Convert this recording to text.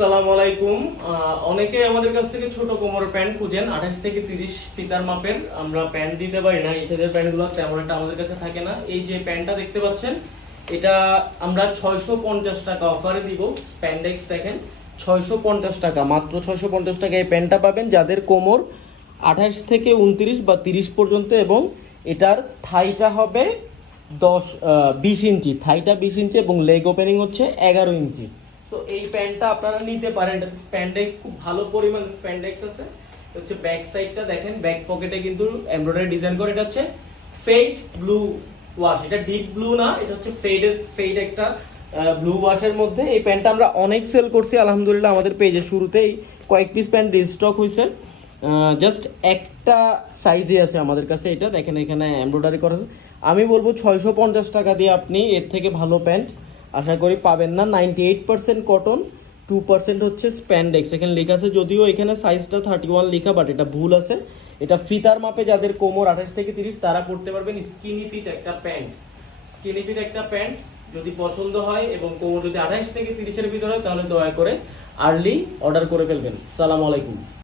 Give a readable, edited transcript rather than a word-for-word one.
আসসালামু আলাইকুম। অনেকে আমাদের কাছ থেকে ছোট কোমরের প্যান্ট খুঁজেন 28 থেকে 30 ফিতার মাপের। আমরা প্যান্ট দিতে পারি না, এই সাইজের প্যান্টগুলো তেমন একটা আমাদের কাছে থাকে না। এই যে প্যান্টটা দেখতে পাচ্ছেন, এটা আমরা 650 টাকা অফারে দিব। স্প্যান্ডেক্স দেখেন, 650 টাকা, মাত্র 650 টাকা এই প্যান্টটা পাবেন যাদের কোমর 28 থেকে 29 বা 30 পর্যন্ত, এবং এটার থাইটা হবে 20 ইঞ্চি, থাইটা 20 ইঞ্চি এবং লেগ ওপেনিং হচ্ছে 11 ইঞ্চি। তো এই প্যান্টটা আপনারা নিতে পারেন। স্প্যান্ডেক্স খুব ভালো পরিমাণ স্প্যান্ডেক্স আছে। হচ্ছে ব্যাক সাইডটা দেখেন, ব্যাক পকেটে কিন্তু এমব্রয়ডারি ডিজাইন করে। এটা হচ্ছে ফেড ব্লু ওয়াশ, এটা ডিপ ব্লু না, এটা হচ্ছে ফেড একটা ব্লু ওয়াশের মধ্যে। এই প্যান্টটা আমরা অনেক সেল করছি আলহামদুলিল্লাহ। আমাদের পেজে শুরুতেই কয়েক পিস প্যান্ট রিস্টক হয়েছে, জাস্ট একটা সাইজে আছে আমাদের কাছে। এটা দেখেন এখানে এমব্রয়ডারি করা আছে। আমি বলবো 650 টাকা দিয়ে আপনি এর থেকে ভালো প্যান্ট আশা করি পাবেন না। 98% কটন, 2% হচ্ছে স্প্যান্ডেক্স। এখানে লেখা আছে, যদিও এখানে সাইজটা 31 লেখা, বাট এটা ভুল আছে। এটা ফিতার মাপে যাদের কোমর 28 থেকে 30 তারা পড়তে পারবেন। স্কিনি ফিট একটা প্যান্ট, স্কিনি ফিট একটা প্যান্ট যদি পছন্দ হয় এবং কোমর যদি 28 থেকে 30 এর ভিতরে হয়, তাহলে দয়া করে আর্লি অর্ডার করে ফেলবেন। সালাম আলাইকুম।